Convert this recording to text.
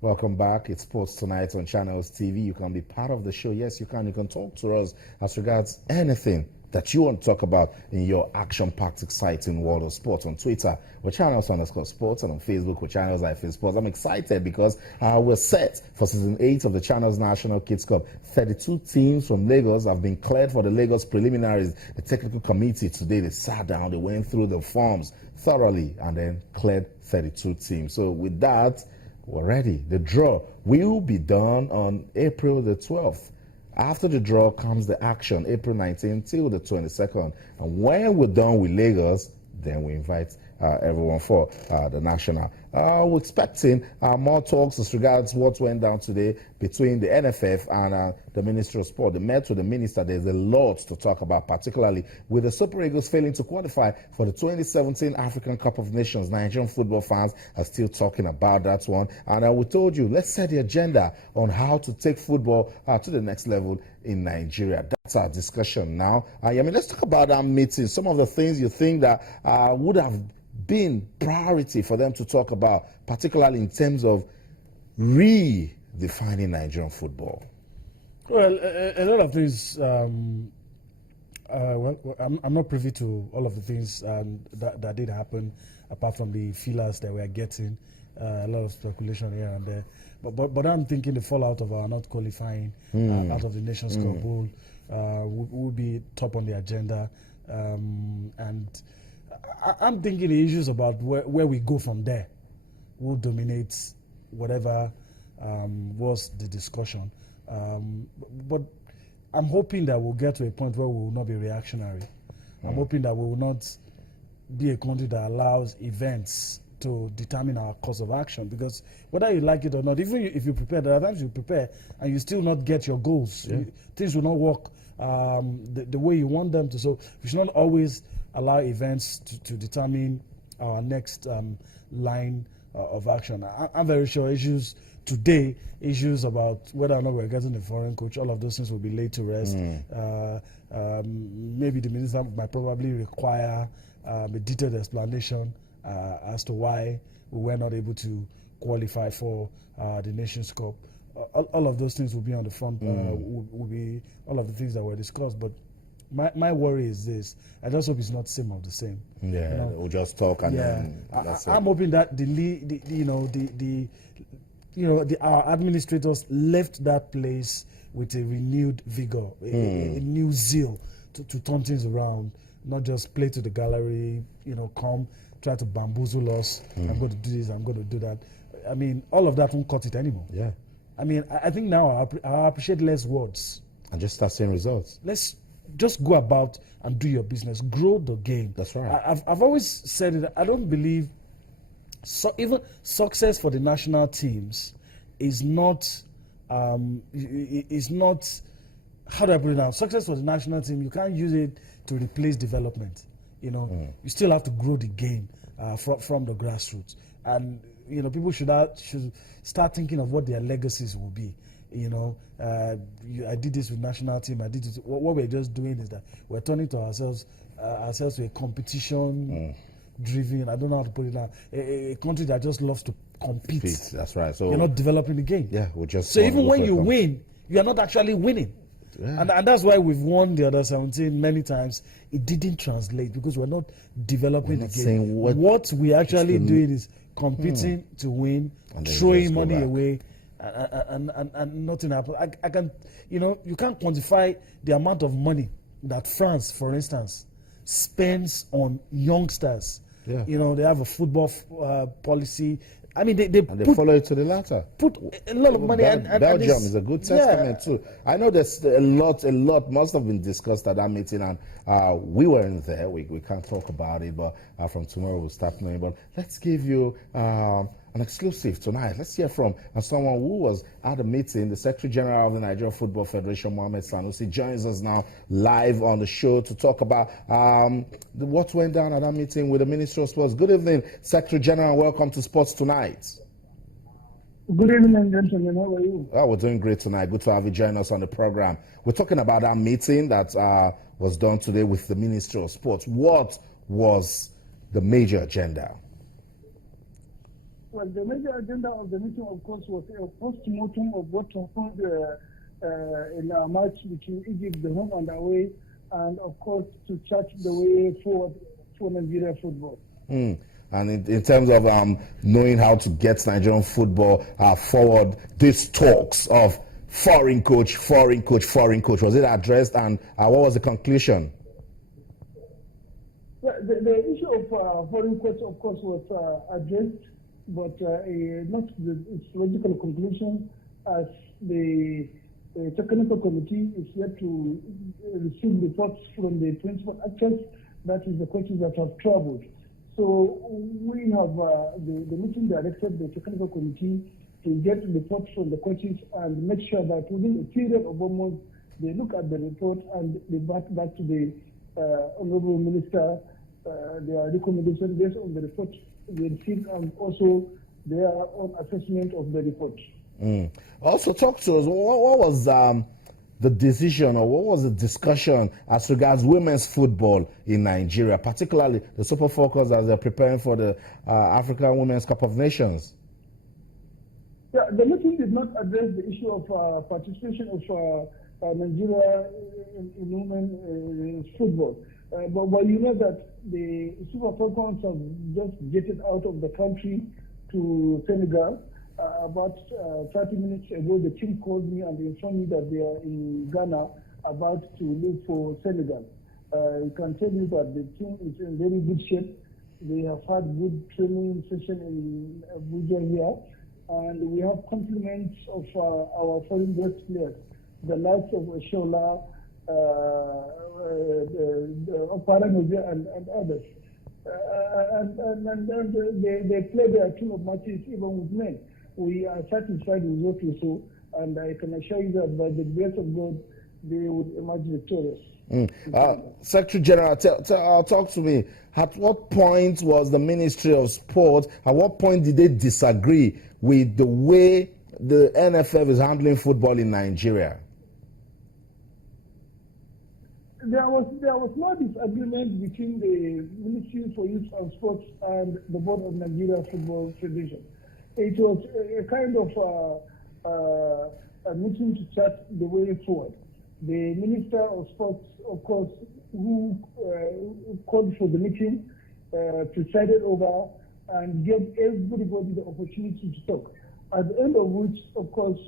Welcome back. It's Sports Tonight on Channels TV. You can be part of the show. Yes, you can. You can talk to us as regards anything that you want to talk about in your action-packed, exciting world of sports. On Twitter, we're Channels_Sports, and on Facebook, we're Channels-Sports. I'm excited because we're set for Season 8 of the Channels National Kids Cup. 32 teams from Lagos have been cleared for the Lagos preliminaries. The technical committee today, they sat down, they went through the forms thoroughly, and then cleared 32 teams. So with that, we're ready. The draw will be done on April the 12th. After the draw comes the action, April 19th till the 22nd. And when we're done with Lagos, then we invite everyone for the national. We're expecting more talks as regards what went down today between the NFF and the Ministry of Sport. They met with the minister. There's a lot to talk about, particularly with the Super Eagles failing to qualify for the 2017 African Cup of Nations. Nigerian football fans are still talking about that one. And we told you, let's set the agenda on how to take football to the next level in Nigeria. That's our discussion now. Let's talk about that meeting. Some of the things you think that would have been priority for them to talk about, particularly in terms of redefining Nigerian football. Well, a lot of things. I'm not privy to all of the things that did happen, apart from the feelers that we're getting. A lot of speculation here and there. But I'm thinking the fallout of our not qualifying out of the Nations Cup will be top on the agenda. And I'm thinking the issues about where we go from there will dominate whatever was the discussion. But I'm hoping that we'll get to a point where we will not be reactionary. I'm hoping that we will not be a country that allows events to determine our course of action, because whether you like it or not, even if you prepare, there are times you prepare and you still not get your goals. Things will not work the way you want them to. So we should not always allow events to determine our next line of action. I'm very sure issues about whether or not we're getting a foreign coach, all of those things will be laid to rest. Maybe the minister might probably require a detailed explanation as to why we were not able to qualify for the Nations Cup. All of those things will be on the front, will be all of the things that were discussed. But my worry is this: I just hope it's not same of the same. Yeah, we'll just talk and then I'm hoping that our administrators left that place with a renewed vigor, a new zeal to turn things around, not just play to the gallery. Come try to bamboozle us. I'm going to do this. I'm going to do that. I mean, all of that won't cut it anymore. Yeah. I mean, I think now I appreciate less words and just start seeing results. Let's just go about and do your business. Grow the game. That's right. I've always said it. I don't believe even success for the national teams is not how do I put it now? Success for the national team, you can't use it to replace development. You still have to grow the game from the grassroots, and people should start thinking of what their legacies will be. I did this with national team. I did it. What we're just doing is that we're turning to ourselves to a competition driven. I don't know how to put it now. A country that just loves to compete. That's right. So you're not developing the game. Yeah, we just. So even when you win, you are not actually winning. Yeah. And that's why we've won the other 17 many times. It didn't translate because we're not developing the game. What we're actually doing is competing to win, throwing money away, and nothing happens. I can, you can't quantify the amount of money that France, for instance, spends on youngsters. Yeah. They have a football policy. I mean, they follow it to the latter. Put a lot of money. And Belgium is a good testament too. I know there's a lot must have been discussed at that meeting, and we weren't there. We can't talk about it, but from tomorrow we'll start knowing. But let's give you an exclusive tonight. Let's hear from someone who was at the meeting. The Secretary General of the Nigerian Football Federation, Mohammed Sanusi, joins us now live on the show to talk about what went down at that meeting with the Ministry of Sports. Good evening, Secretary General, and welcome to Sports Tonight. Good evening, gentlemen. How are you? We're doing great tonight. Good to have you join us on the program. We're talking about that meeting that was done today with the Ministry of Sports. What was the major agenda? Well, the major agenda of the meeting, of course, was a post-mortem of what happened in a match between Egypt, the home and away, and of course to chart the way forward for Nigeria football. And in terms of knowing how to get Nigerian football forward, these talks of foreign coach, was it addressed, and what was the conclusion? Well, the issue of foreign coach, of course, was addressed, but not its logical conclusion, as the technical committee is yet to receive reports from the principal actors. That is the coaches that have troubled. So we have the meeting directed the technical committee to get reports from the coaches and make sure that within a period of 1 month they look at the report and revert back to the honorable minister their recommendation based on the report they received and also their own assessment of the report. Also, talk to us. What was the decision, or what was the discussion as regards women's football in Nigeria, particularly the Super Falcons as they're preparing for the African Women's Cup of Nations? Yeah, the meeting did not address the issue of participation of Nigeria in women's football. But you know that the Super Falcons have just jetted out of the country to Senegal. About 30 minutes ago, the team called me and informed me that they are in Ghana about to leave for Senegal. I can tell you that the team is in very good shape. They have had good training session in Abuja here, and we have compliments of our foreign best players, the likes of Shola, Oparanoja, and others. And they play their team of matches even with men. We are satisfied with what we saw, and I can assure you that by the grace of God, they would emerge victorious. Secretary General, talk to me. At what point was the Ministry of Sport, at what point did they disagree with the way the NFF is handling football in Nigeria? There was no disagreement between the Ministry for Youth and Sports and the Board of Nigeria Football Federation. It was a kind of a meeting to chart the way forward. The Minister of Sports, of course, who called for the meeting, presided over and gave everybody the opportunity to talk. At the end of which, of course,